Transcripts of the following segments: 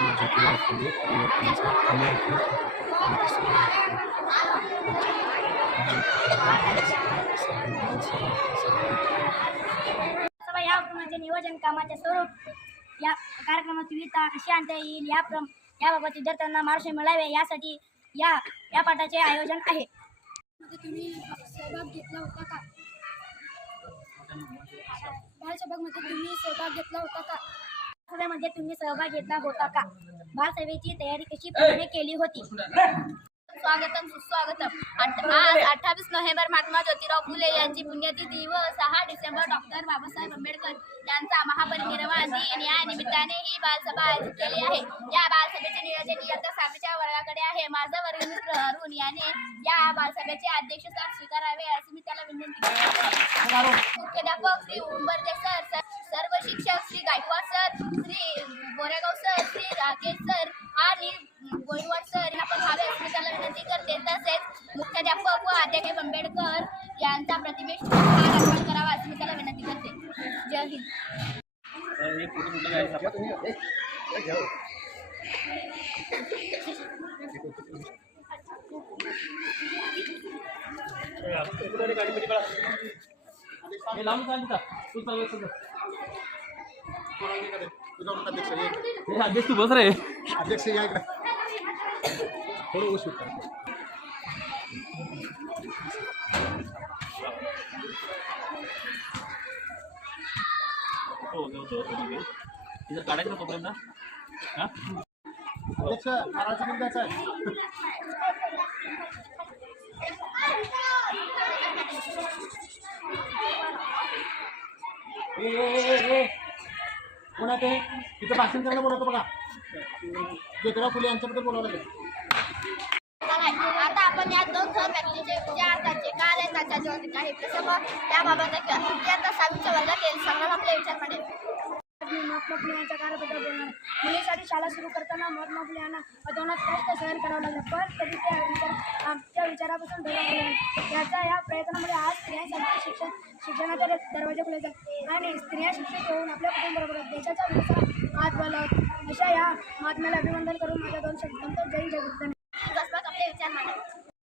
ज्योतिराव फुले यांचा अमेरिकेत या उपक्रमाचे नियोजन कामाचे स्वरूप या कार्यक्रमात विविध कशी आणता येईल याबाबत विद्यार्थ्यांना मार्गदर्शन मिळावे यासाठी या पाठाचे आयोजन आहे. तुम्ही सहभाग घेतला होता का? बालसभेमध्ये तुम्ही सहभाग घेतला होता का? सभेमध्ये तुम्ही सहभाग घेतला होता का? बालसभेची तयारी कशी प्रमाणे केली होती? स्वागतम सुस्वागतम. आज 28 नोव्हेंबर महात्मा ज्योतिराव फुले यांची पुण्यतिथी व 6 डिसेंबर डॉक्टर बाबासाहेब आंबेडकर यांचा महापरिनिर्वाण दिन या निमित्ताने ही बालसभा आयोजित केली आहे. या बालसभेचे नियोजन इयत्ता 7च्या वर्गाकडे आहे. माझा वर्गमित्र अरुण याने या बालसभेचे अध्यक्षस्थान स्वीकारावे असे मी त्याला विनंती करतो. मुख्याध्यापक श्री उंबरते सर, सर्व शिक्षक Shri Gaikwad sir, Shri Boregaon sir, Shri Rakesh sir आणि गोळीवाड सर यांना पण हवे असे त्याला विनंती करते. तसेच मुख्याध्यापक व अध्यक्ष आंबेडकर यांचा प्रतिमेश अर्पण करावा असे मी त्याला विनंती करते. जय हिंद. अध्यक्ष तू बस रे. अध्यक्ष या इकडे थोडं उशीर तिथं काढायचं तोपर्यंत अध्यक्ष महाराज द्यायचं आहे. कोणा ते तिथं भाषण करायला बोलवतो बघा. ज्योतिराव फुले यांच्याबद्दल बोलावं लागेल. आता आपण या दोन थर व्यक्तीचे विचार त्यांचे कार्य त्यांच्या जीवनातील काही प्रसंग त्याबाबत इयत्ता 6च्या वर्गातील सर्वांना आपले विचार मांडेल. महात्मा फुले यांच्या कार्याबद्दल बोलणार. मुलीसाठी शाळा सुरू करताना महात्मा फुले यांना अतोनात कष्ट सहन करावं लागलं, पण तरी त्या विचारापासून धडा गेला. या प्रयत्नामुळे आज स्त्रियांसाठी शिक्षणाचे दरवाजे खुले जातात आणि स्त्रिया शिक्षित होऊन आपल्या कुटुंबाबरोबर देशाच्या विकासात हात घालत. अशा या महात्म्याला अभिनंदन करून माझ्या 2 शब्दांत जय जगत. आपले विचार मांडेल.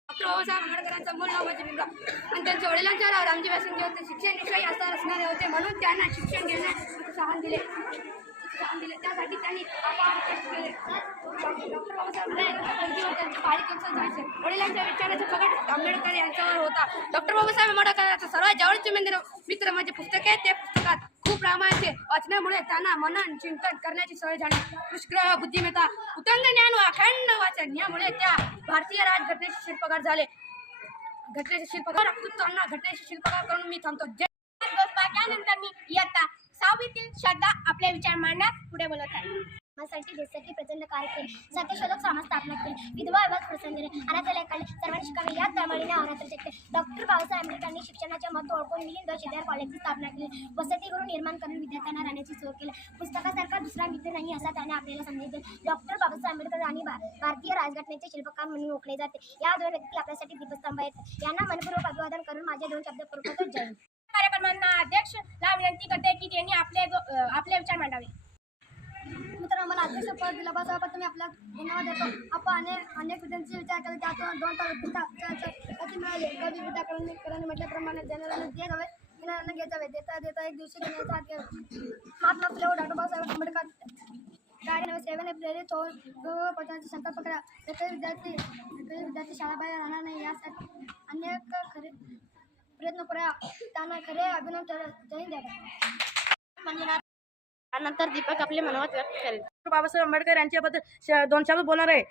डॉक्टर बाबासाहेब आंबेडकरांचं मूळ नाव म्हणजे भीमराव आणि त्यांच्या वडिलांचे नाव रामजी वासंगे होते. शिक्षण विषयी असणारे होते म्हणून त्यांना शिक्षण घेण्यास सहान दिले. त्यासाठी त्यांनी अपार कष्ट केले. डॉक्टर बाबासाहेब आंबेडकर त्यांचे बालिकेचं जायचे. वडिलांच्या विचाराचा प्रगट आंबेडकर यांच्यावर होता. डॉक्टर बाबासाहेब आंबेडकरांचा सर्वात जवळचे मित्र म्हणजे पुस्तके. ते पुस्तकात खूप रामायणाचे वाचण्यामुळे त्यांना मनन चिंतन करण्याची सवय झाली. पुष्कळ बुद्धिमत्ता, उतंग ज्ञान व अखंड वाचन यामुळे त्या भारतीय राजघटनेचे शिल्पकार झाले. घटनेचे शिल्पकार करून मी थांबतो. त्यानंतर मी इयत्ता 6वीतील श्रद्धा आपले विचार मांडण्यास पुढे बोलत आहे. साठी देशासाठी प्रचंड कार्य केले. सत्यशोधक समाज स्थापना केली. विधवा विभाग प्रोत्साहन दिले. अनाथालय काढले. सर्वांनी शिकावे या तळमळीने अहोरात्र झटले. डॉक्टर बाबासाहेब आंबेडकरांनी शिक्षणाचे महत्त्व ओळखून मिलिंद शिद्यार कॉलेजची स्थापना केली. वसतिगृह निर्माण करून विद्यार्थ्यांना राहण्याची सोय केली. पुस्तकासारखा दुसरा मित्र नाही असा त्याने आपल्याला सांगितले. डॉक्टर बाबासाहेब आंबेडकर आणि भारतीय राजघटनेचे शिल्पकार म्हणून ओळखले जाते. या 2 व्यक्ती आपल्यासाठी दीपस्तंभ आहेत. यांना मनपूर्वक अभिवादन करून माझे 2 शब्द पुरवतो. जय. कार्यक्रमांना अध्यक्षला विनंती करते की त्यांनी आपले विचार मांडावे. मित्रांनो, मला अध्यक्ष पद दिल्याबद्दल तुम्ही आपला धन्यवाद देतो. आपण अनेक विद्यार्थ्यांचे विचार केले. त्यातून 2 कधी मिळाले. कवी विद्याकरांनी म्हटल्याप्रमाणे देणाऱ्यांना दे जावे, घेणाऱ्यांना घे जावे. देता एक दिवशी घेण्याचा हात घ्यावे. महात्मा फुले व डॉक्टर बाबासाहेब आंबेडकर कार्याने सेवेने प्रेरित होऊन पदांचा संकल्प करा. एकही विद्यार्थी शाळाबाहेर राहणार नाही यासाठी अनेक खरे प्रयत्न करा. त्यांना खरे अभिनंदन द्यावे. त्यानंतर दीपक आपले मनोमत व्यक्त करेल. डॉक्टर बाबासाहेब आंबेडकर यांच्याबद्दल 2 शब्द बोलणार आहे.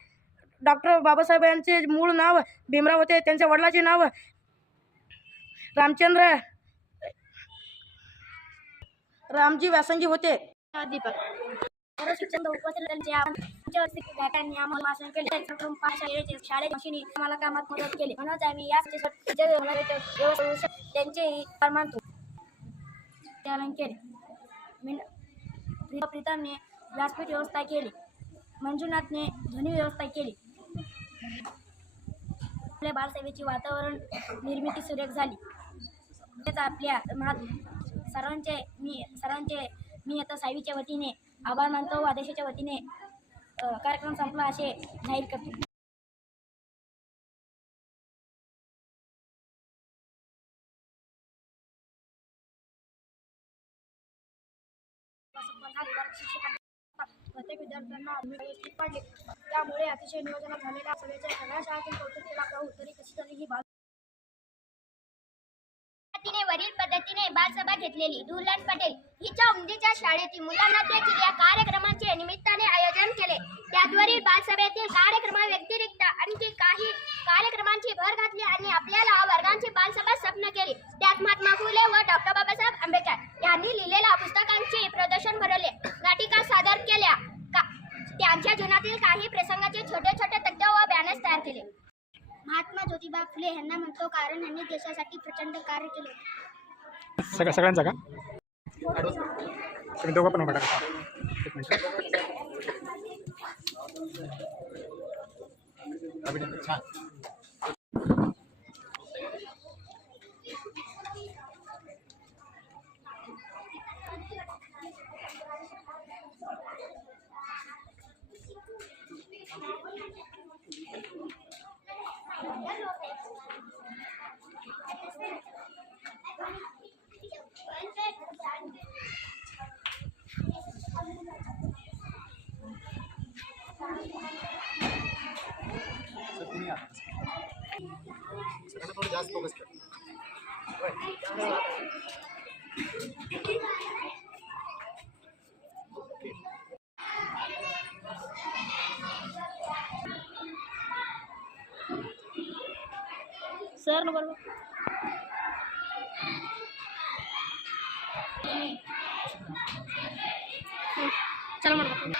डॉक्टर बाबासाहेब यांचे मूळ नाव भीमराव होते. त्यांच्या वडिलांचे नाव रामजी वासंगी होते. दीपक शिक्षण भाषण केले. शाळेत मशिनी आम्हाला कामात मदत केली. म्हणूनच आम्ही या त्यांचे मानतो. प्रीतमने व्यासपीठ व्यवस्था केली. मंजुनाथने ध्वनी व्यवस्था केली. आपल्या बालसेवेची वातावरण निर्मिती सुरेख झाली. आपल्या सर्वांचे मी आता 6वीच्या वतीने आभार मानतो व आदेशाच्या वतीने कार्यक्रम संपला असे जाहीर करतो. प्रत्येक विद्यार्थ्यांना व्यवस्थित पाडले. त्यामुळे अतिशय नियोजनात झालेल्या सभेच्या सगळ्या शाळांतून कौतुक केला. उत्तरी कशी झाली ही तिने वरील पद्धतीने बालसभा घेतलेली. दुर्लन पटेल हिच्या उमदीच्या शाळेतील मुलांना देखील या कार्यक्रमाचे निमित्ताने आयोजन केले. त्याद्वारे बालसभेतील कार्यक्रमाव्यतिरिक्त आणखी काही कार्यक्रमांची भर घातली आणि आपल्याला वर्गांची बालसभा स्थापन केली. त्यात महात्मा फुले व डॉक्टर बाबासाहेब आंबेडकर यांनी लिहिलेल्या पुस्तकांचे प्रदर्शन भरवले, नाटिका सादर केल्या, त्यांच्या जीवनातील काही प्रसंगाचे छोटे छोटे तक्ते व बॅनर्स तयार केले. महात्मा ज्योतिबा फुले यांना म्हणतो कारण यांनी देशासाठी प्रचंड कार्य केले. सगळ्यांचा का तुम्ही दोघं पण उभा करा. एक मिनिट. अभिनंदन. छान. सगळ्यांना थोडं जास्त फोकस कर. सर न बरोबर चला म्हणतो.